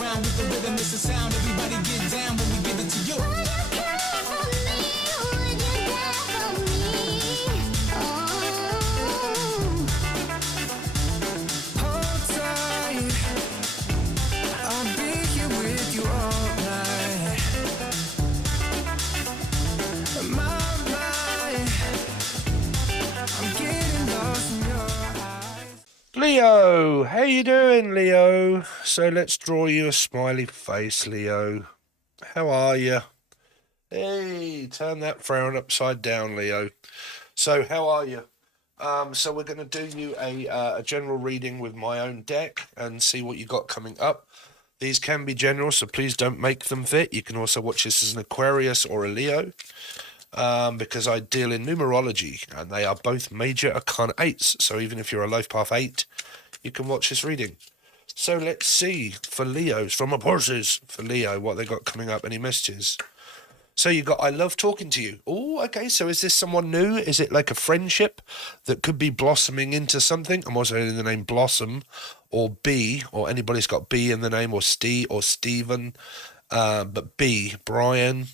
around with the rhythm, it's a sound. Everybody get down when we give it to you. Leo, how you doing, Leo? So let's draw you a smiley face, Leo. How are you? Hey, turn that frown upside down, Leo. So how are you? So we're going to do you a general reading with my own deck and see what you got coming up. These can be general, so please don't make them fit. You can also watch this as an Aquarius or a Leo. Because I deal in numerology, and they are both major arcana 8s. So even if you're a life path 8, you can watch this reading. So let's see for Leos, from my horses, for Leo, what they got coming up, any messages. So you got, I love talking to you. Oh, okay, so is this someone new? Is it like a friendship that could be blossoming into something? I'm also in the name Blossom, or B, or anybody's got B in the name, or Steve, or Stephen, but B, Brian.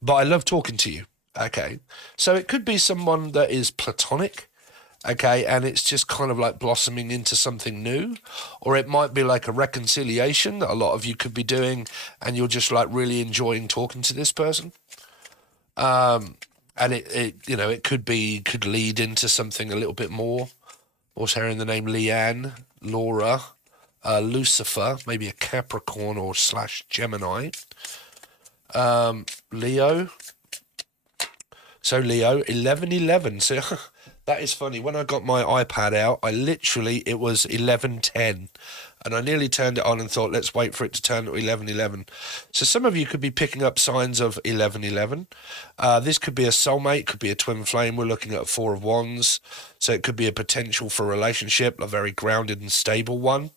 But I love talking to you, okay? So it could be someone that is platonic, okay, and it's just kind of like blossoming into something new, or it might be like a reconciliation that a lot of you could be doing, and you're just like really enjoying talking to this person. And it could lead into something a little bit more. Also hearing the name Leanne, Laura, Lucifer, maybe a Capricorn or / Gemini. Leo. So Leo, 11:11. So that is funny. When I got my iPad out, it was 11:10, and I nearly turned it on and thought, let's wait for it to turn to 11:11. So some of you could be picking up signs of 11:11. This could be a soulmate, could be a twin flame. We're looking at a 4 of Wands, so it could be a potential for a relationship, a very grounded and stable one.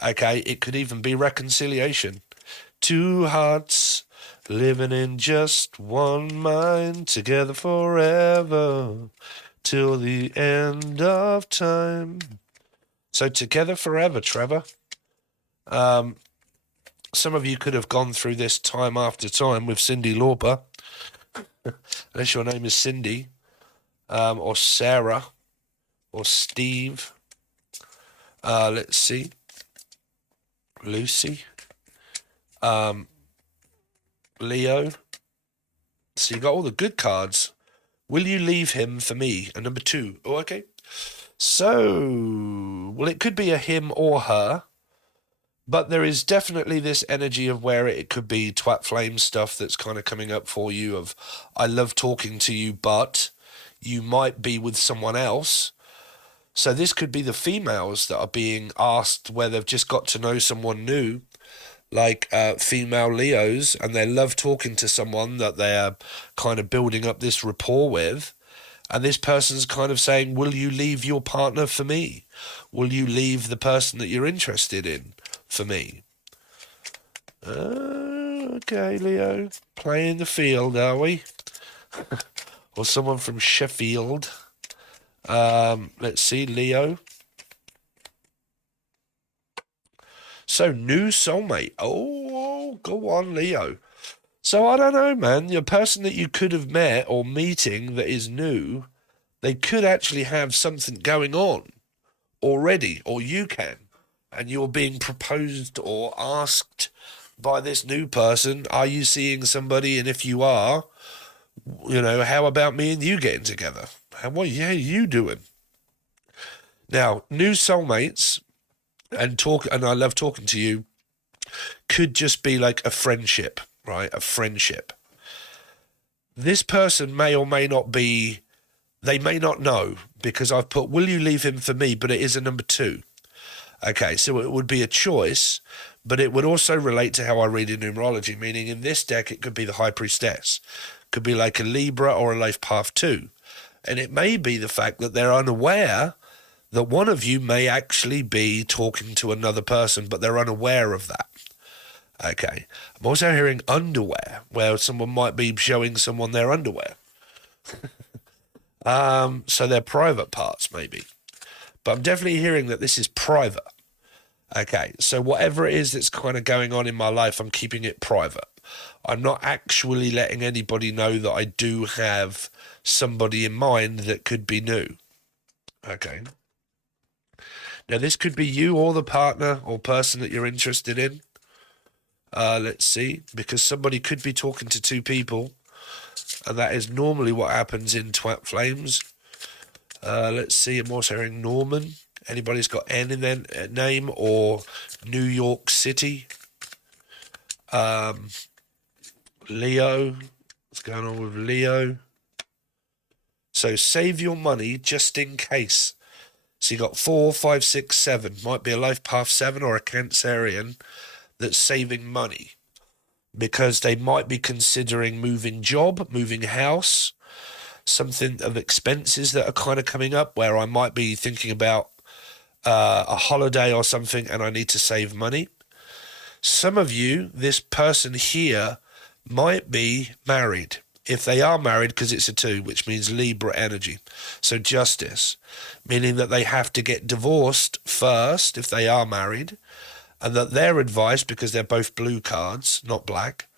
Okay, it could even be reconciliation. Two hearts living in just one mind, together forever, till the end of time. So together forever, Trevor. Some of you could have gone through this time after time with Cyndi Lauper, unless your name is Cindy, or Sarah, or Steve. Let's see. Lucy. Leo. So you got all the good cards. Will you leave him for me? And number 2. Oh, okay. So, well, it could be a him or her, but there is definitely this energy of where it could be twat flame stuff that's kind of coming up for you of, I love talking to you, but you might be with someone else. So this could be the females that are being asked where they've just got to know someone new, like female Leos, and they love talking to someone that they're kind of building up this rapport with, and this person's kind of saying, will you leave your partner for me? Will you leave the person that you're interested in for me? Okay, Leo, playing the field, are we? Or someone from Sheffield. Let's see, Leo. So, new soulmate. Oh, go on, Leo. So, I don't know, man. The person that you could have met or meeting that is new, they could actually have something going on already, or you can. And you're being proposed or asked by this new person, are you seeing somebody? And if you are, how about me and you getting together? What are you doing? Now, new soulmates... and I love talking to you, could just be like a friendship, right? A friendship. This person may or may not be, they may not know, because I've put, will you leave him for me? But it is a number 2. Okay, so it would be a choice, but it would also relate to how I read in numerology, meaning in this deck, it could be the High Priestess. Could be like a Libra or a Life Path 2. And it may be the fact that they're unaware that one of you may actually be talking to another person, but they're unaware of that. Okay. I'm also hearing underwear, where someone might be showing someone their underwear. So they're private parts, maybe. But I'm definitely hearing that this is private. Okay, so whatever it is that's kind of going on in my life, I'm keeping it private. I'm not actually letting anybody know that I do have somebody in mind that could be new. Okay. Now, this could be you or the partner or person that you're interested in. Let's see, because somebody could be talking to two people, and that is normally what happens in Twat Flames. Let's see, I'm also hearing Norman. Anybody's got N in their name, or New York City? Leo. What's going on with Leo? So save your money just in case. So you got 4, 5, 6, 7. Might be a life path 7 or a Cancerian that's saving money because they might be considering moving job, moving house, something of expenses that are kind of coming up where I might be thinking about a holiday or something and I need to save money. Some of you, this person here might be married. If they are married, because it's a 2, which means Libra energy. So justice, meaning that they have to get divorced first if they are married, and that their advice, because they're both blue cards, not black,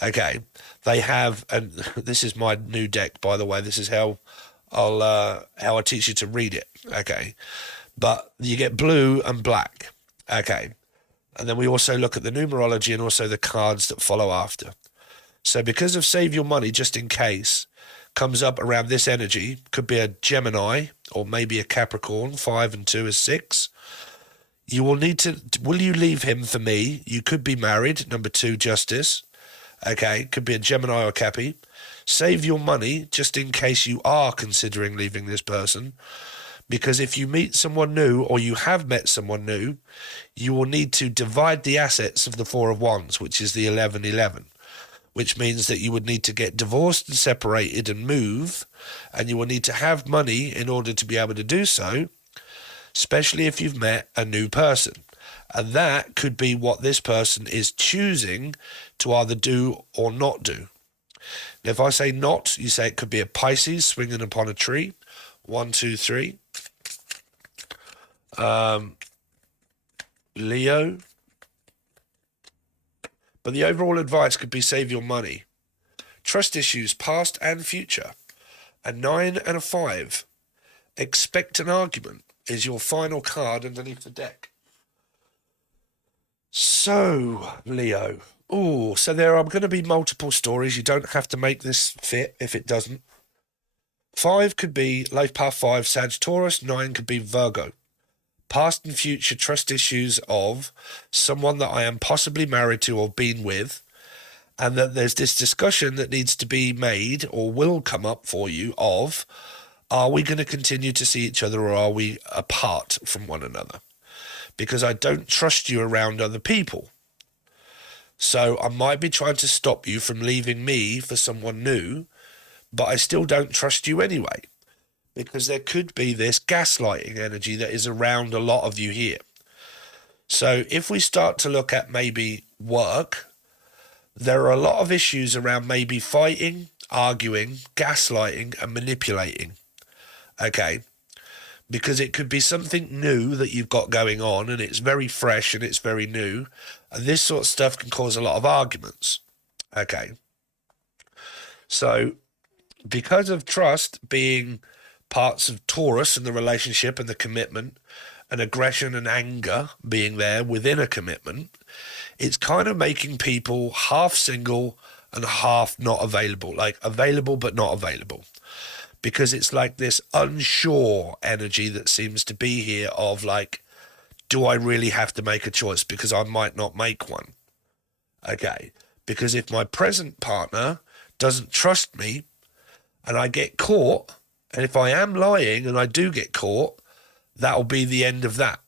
okay, they have, and this is my new deck, by the way, this is how I teach you to read it, okay, but you get blue and black, okay, and then we also look at the numerology and also the cards that follow after. So because of save your money just in case comes up around this energy, could be a Gemini or maybe a Capricorn, 5 and 2 is 6. You will need to, will you leave him for me? You could be married, number 2, justice. Okay, could be a Gemini or Cappy. Save your money just in case you are considering leaving this person. Because if you meet someone new or you have met someone new, you will need to divide the assets of the 4 of Wands, which is the 11-11. Which means that you would need to get divorced and separated and move, and you will need to have money in order to be able to do so, especially if you've met a new person. And that could be what this person is choosing to either do or not do. Now, if I say not, you say it could be a Pisces swinging upon a tree. 1, 2, 3. Leo. But the overall advice could be save your money. Trust issues, past and future. A 9 and a 5. Expect an argument is your final card underneath the deck. So, Leo. Oh, so there are going to be multiple stories. You don't have to make this fit if it doesn't. 5 could be life path 5, Sagittarius. 9 could be Virgo. Past and future trust issues of someone that I am possibly married to or been with, and that there's this discussion that needs to be made or will come up for you of, are we going to continue to see each other or are we apart from one another? Because I don't trust you around other people. So I might be trying to stop you from leaving me for someone new, but I still don't trust you anyway. Because there could be this gaslighting energy that is around a lot of you here. So if we start to look at maybe work, there are a lot of issues around maybe fighting, arguing, gaslighting, and manipulating. Okay? Because it could be something new that you've got going on, and it's very fresh and it's very new. And this sort of stuff can cause a lot of arguments. Okay? So because of trust being parts of Taurus and the relationship and the commitment, and aggression and anger being there within a commitment, it's kind of making people half single and half not available, like available but not available, because it's like this unsure energy that seems to be here of like, do I really have to make a choice because I might not make one? Okay, because if my present partner doesn't trust me and I get caught, and if I am lying and I do get caught, that'll be the end of that.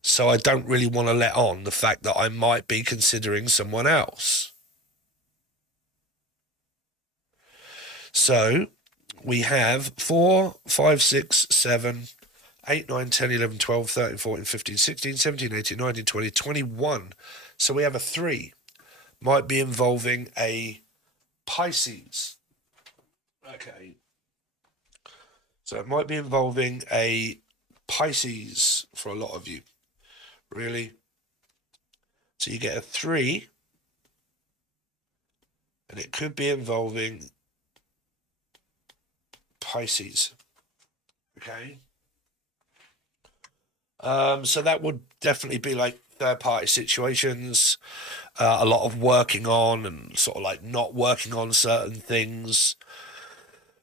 So I don't really want to let on the fact that I might be considering someone else. So we have 4, 5, 6, 7, 8, 9, 10, 11, 12, 13, 14, 15, 16, 17, 18, 19, 20, 21. So we have a 3. Might be involving a Pisces. Okay. So it might be involving a Pisces for a lot of you. Really? So you get a 3, and it could be involving Pisces. Okay. So that would definitely be like third-party situations, a lot of working on and sort of like not working on certain things.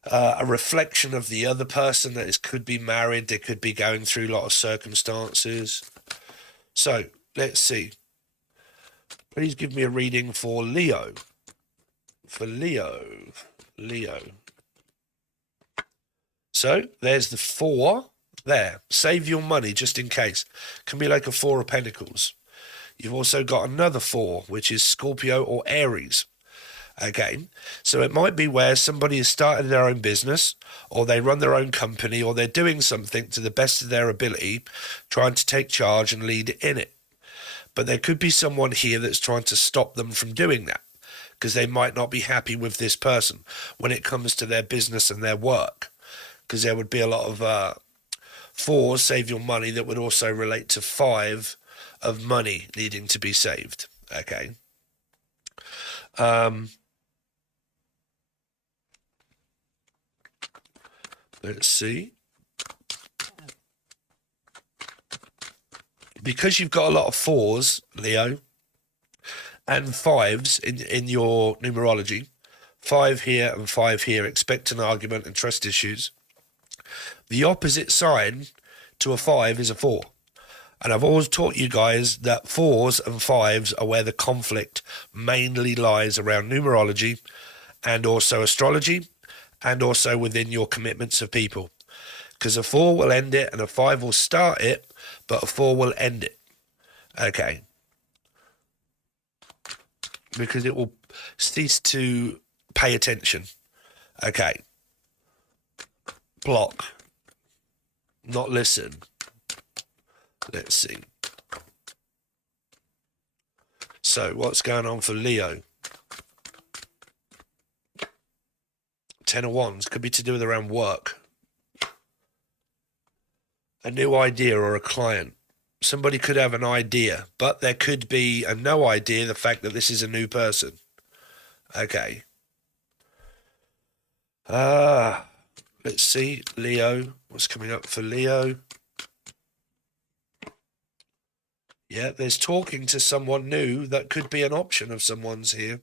A reflection of the other person that is could be married, they could be going through a lot of circumstances. So let's see. Please give me a reading for Leo. For Leo. So there's the 4 there. Save your money just in case. Can be like a 4 of Pentacles. You've also got another 4, which is Scorpio or Aries. Okay, so it might be where somebody has started their own business, or they run their own company, or they're doing something to the best of their ability, trying to take charge and lead in it. But there could be someone here that's trying to stop them from doing that, because they might not be happy with this person when it comes to their business and their work, because there would be a lot of 4, save your money, that would also relate to 5 of money needing to be saved. Okay. Let's see. Because you've got a lot of 4s, Leo, and 5s in your numerology, 5 here and 5 here, expect an argument and trust issues. The opposite sign to a 5 is a 4. And I've always taught you guys that 4s and 5s are where the conflict mainly lies around numerology and also astrology and also within your commitments of people. Because a 4 will end it and a 5 will start it, but a 4 will end it. Okay. Because it will cease to pay attention. Okay. Block. Not listen. Let's see. So what's going on for Leo? 10 of Wands could be to do with around work. A new idea or a client. Somebody could have an idea, but there could be a no idea, the fact that this is a new person. Okay. Let's see. Leo. What's coming up for Leo? Yeah, there's talking to someone new. That could be an option of someone's here.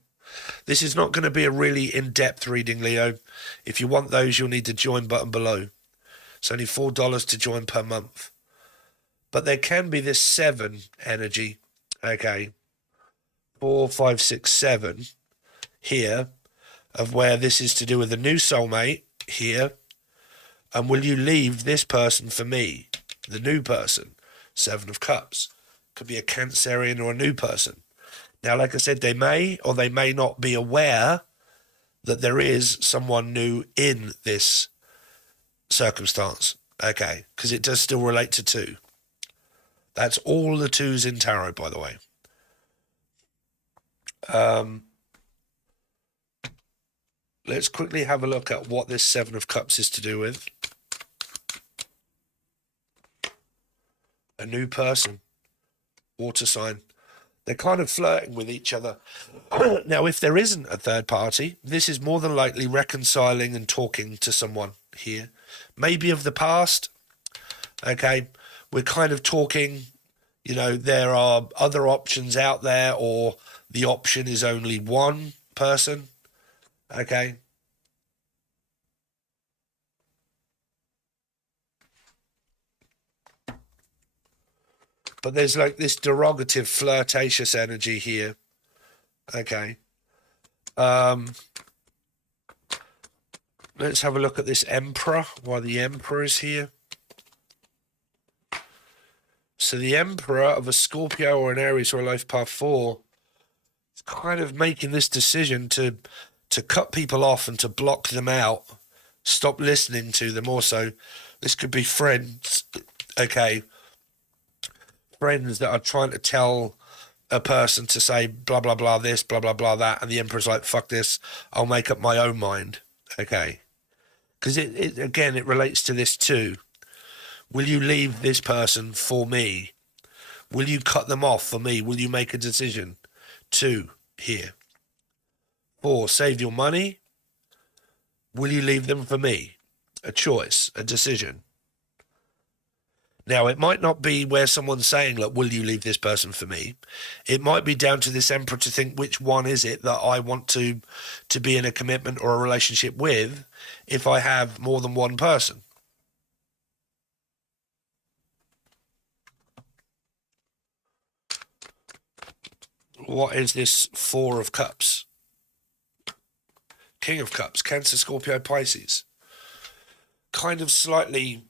This is not going to be a really in-depth reading, Leo. If you want those, you'll need the join button below. It's only $4 to join per month. But there can be this 7 energy. Okay. 4, 5, 6, 7 here, of where this is to do with a new soulmate here. And will you leave this person for me? The new person. 7 of Cups. Could be a Cancerian or a new person. Now, like I said, they may or they may not be aware that there is someone new in this circumstance. Okay, because it does still relate to 2. That's all the 2s in tarot, by the way. Let's quickly have a look at what this 7 of Cups is to do with. A new person. Water sign. They're kind of flirting with each other. Now, if there isn't a third party, this is more than likely reconciling and talking to someone here. Maybe of the past. Okay. We're kind of talking, there are other options out there, or the option is only one person. Okay. But there's like this derogative, flirtatious energy here. Okay. Let's have a look at this Emperor, why the Emperor is here. So the Emperor of a Scorpio or an Aries or a Life Path 4 is kind of making this decision to cut people off and to block them out, stop listening to them. Also, this could be friends, okay, friends that are trying to tell a person to say blah, blah, blah, this, blah, blah, blah, that, and the Emperor's like, fuck this, I'll make up my own mind, okay? Because it relates to this too. Will you leave this person for me? Will you cut them off for me? Will you make a decision? 2, here. 4, save your money. Will you leave them for me? A choice, a decision. Now, it might not be where someone's saying, look, will you leave this person for me? It might be down to this Emperor to think, which one is it that I want to be in a commitment or a relationship with if I have more than one person? What is this 4 of Cups? King of Cups, Cancer, Scorpio, Pisces. Kind of slightly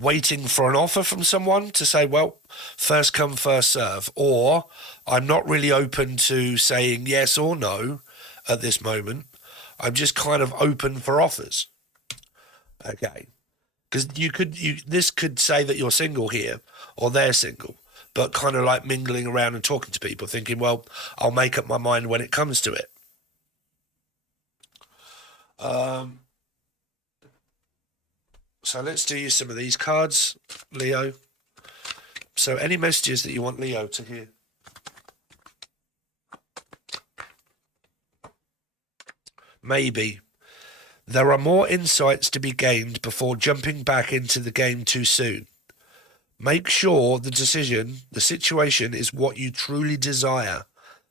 waiting for an offer from someone to say, well, first come, first serve. Or I'm not really open to saying yes or no at this moment. I'm just kind of open for offers. Okay. Because this could say that you're single here or they're single, but kind of like mingling around and talking to people, thinking, well, I'll make up my mind when it comes to it. So let's do you some of these cards, Leo. So any messages that you want Leo to hear? Maybe. There are more insights to be gained before jumping back into the game too soon. Make sure the situation is what you truly desire.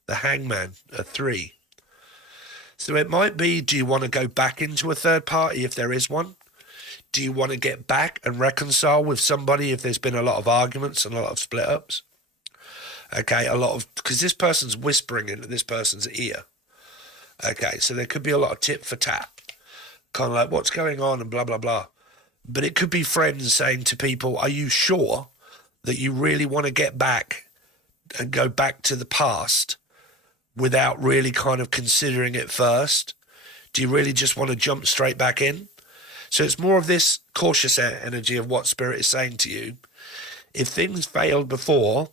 The Hangman, a 3. So it might be, do you want to go back into a third party if there is one? Do you want to get back and reconcile with somebody if there's been a lot of arguments and a lot of split-ups? Okay, because this person's whispering into this person's ear. Okay, so there could be a lot of tit for tat. Kind of like, what's going on and blah, blah, blah. But it could be friends saying to people, are you sure that you really want to get back and go back to the past without really kind of considering it first? Do you really just want to jump straight back in? So it's more of this cautious energy of what Spirit is saying to you. If things failed before,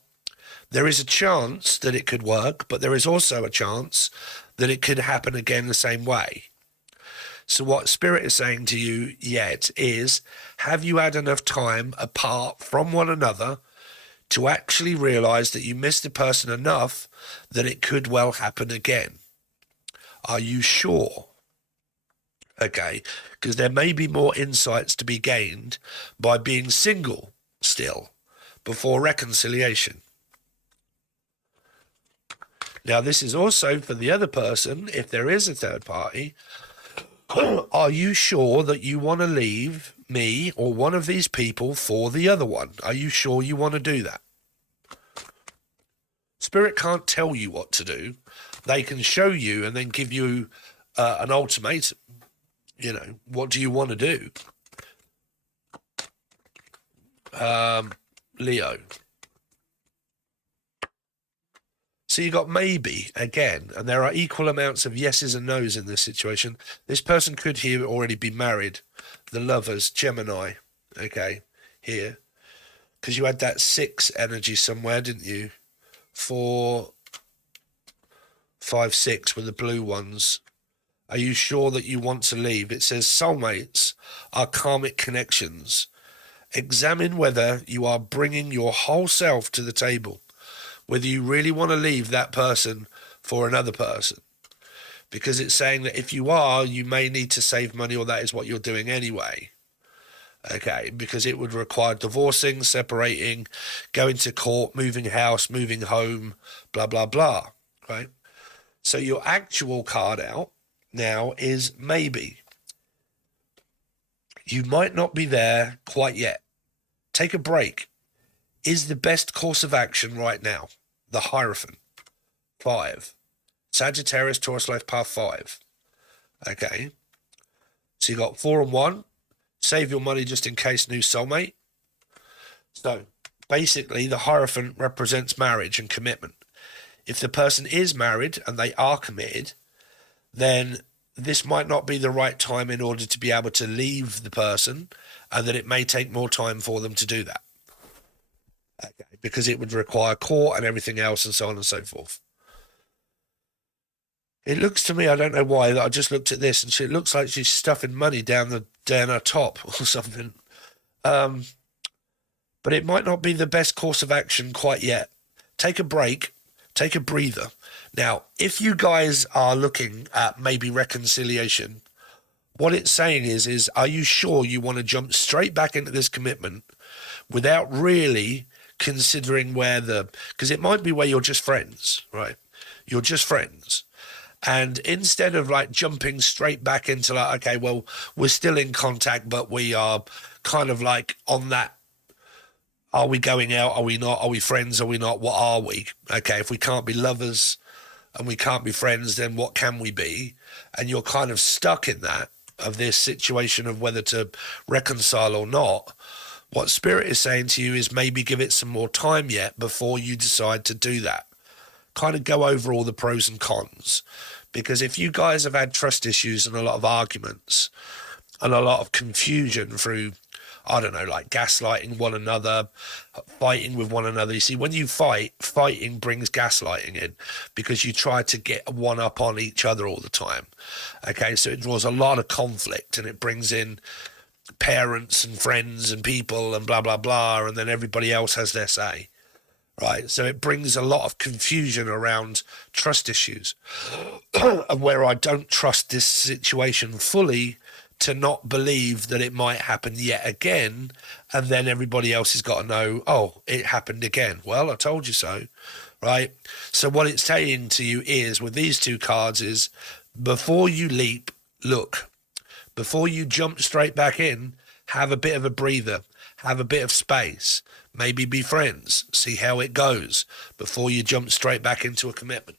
there is a chance that it could work, but there is also a chance that it could happen again the same way. So what Spirit is saying to you yet is, have you had enough time apart from one another to actually realize that you missed the person enough that it could well happen again? Are you sure? Okay, because there may be more insights to be gained by being single still before reconciliation. Now, this is also for the other person, if there is a third party. Are you sure that you want to leave me or one of these people for the other one? Are you sure you want to do that? Spirit can't tell you what to do. They can show you and then give you an ultimatum. You know, what do you want to do? Leo. So you got maybe again, and there are equal amounts of yeses and nos in this situation. This person could here already be married. The Lovers, Gemini, okay, here. Because you had that 6 energy somewhere, didn't you? 4, 5, 6 were the blue ones. Are you sure that you want to leave? It says soulmates are karmic connections. Examine whether you are bringing your whole self to the table, whether you really want to leave that person for another person. Because it's saying that if you are, you may need to save money, or that is what you're doing anyway. Okay, because it would require divorcing, separating, going to court, moving house, moving home, blah, blah, blah, right? So your actual card out now is maybe. You might not be there quite yet. Take a break. Is the best course of action right now. The Hierophant. 5. Sagittarius, Taurus, Life Path 5. Okay. So you got 4 and 1. Save your money just in case, new soulmate. So basically the Hierophant represents marriage and commitment. If the person is married and they are committed, then this might not be the right time in order to be able to leave the person, and that it may take more time for them to do that. Okay, because it would require court and everything else and so on and so forth. It looks to me, I don't know why, that I just looked at this and it looks like she's stuffing money down her top or something. but it might not be the best course of action quite yet. Take a break, take a breather. Now, if you guys are looking at maybe reconciliation, what it's saying is are you sure you want to jump straight back into this commitment without really considering because it might be where you're just friends, right? You're just friends. And instead of like jumping straight back into like, okay, well, we're still in contact, but we are kind of like on that, are we going out? Are we not? Are we friends? Are we not? What are we? Okay, if we can't be lovers and we can't be friends, then what can we be? And you're kind of stuck in that, of this situation of whether to reconcile or not. What Spirit is saying to you is maybe give it some more time yet before you decide to do that. Kind of go over all the pros and cons. Because if you guys have had trust issues and a lot of arguments and a lot of confusion through, I don't know, like gaslighting one another, fighting with one another. You see, when you fighting brings gaslighting in because you try to get one up on each other all the time. Okay, so it draws a lot of conflict and it brings in parents and friends and people and blah, blah, blah, and then everybody else has their say. Right, so it brings a lot of confusion around trust issues and where I don't trust this situation fully to not believe that it might happen yet again, and then everybody else has got to know, oh, it happened again. Well, I told you so, right? So what it's saying to you is, with these two cards, is before you leap, look. Before you jump straight back in, have a bit of a breather, have a bit of space, maybe be friends, see how it goes before you jump straight back into a commitment.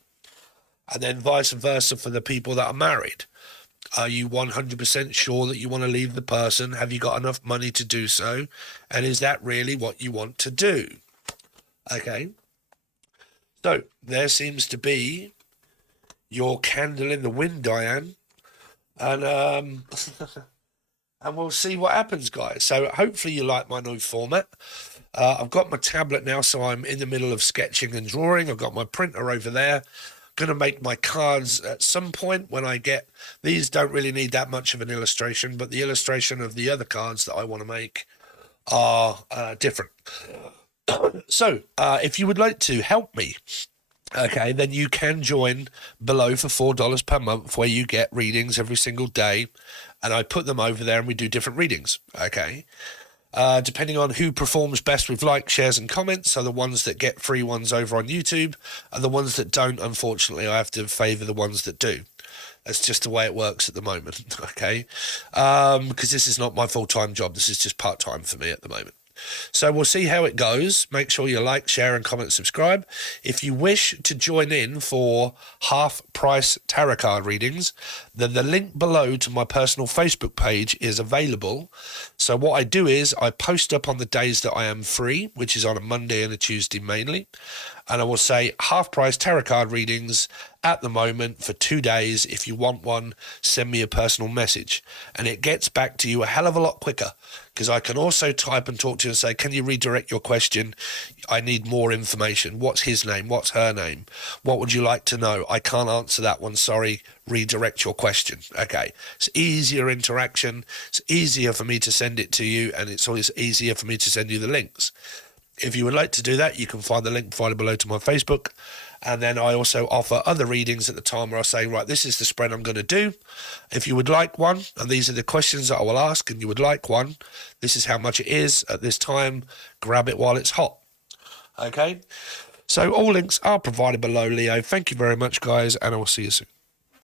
And then vice versa for the people that are married. Are you 100% sure that you want to leave the person? Have you got enough money to do so? And is that really what you want to do? Okay. So there seems to be your candle in the wind, Diane. And and we'll see what happens, guys. So hopefully you like my new format. I've got my tablet now, so I'm in the middle of sketching and drawing. I've got my printer over there. Going to make my cards at some point when I get... These don't really need that much of an illustration, but the illustration of the other cards that I want to make are different. So if you would like to help me, okay, then you can join below for $4 per month, where you get readings every single day, and I put them over there and we do different readings, okay? Depending on who performs best with likes, shares and comments, are the ones that get free ones over on YouTube, and the ones that don't, unfortunately, I have to favour the ones that do. That's just the way it works at the moment, okay? Because this is not my full-time job. This is just part-time for me at the moment. So we'll see how it goes. Make sure you like, share and comment, subscribe. If you wish to join in for half-price tarot card readings, then the link below to my personal Facebook page is available. So what I do is I post up on the days that I am free, which is on a Monday and a Tuesday mainly, and I will say half-price tarot card readings at the moment for 2 days. If you want one, send me a personal message, and it gets back to you a hell of a lot quicker, because I can also type and talk to you and say, can you redirect your question? I need more information. What's his name? What's her name? What would you like to know? I can't answer that one. Sorry. Redirect your question. Okay. It's easier interaction. It's easier for me to send it to you, and it's always easier for me to send you the links. If you would like to do that, you can find the link provided below to my Facebook. And then I also offer other readings at the time where I say, right, this is the spread I'm going to do. If you would like one, and these are the questions that I will ask, and you would like one, this is how much it is at this time. Grab it while it's hot. Okay? So all links are provided below, Leo. Thank you very much, guys, and I will see you soon.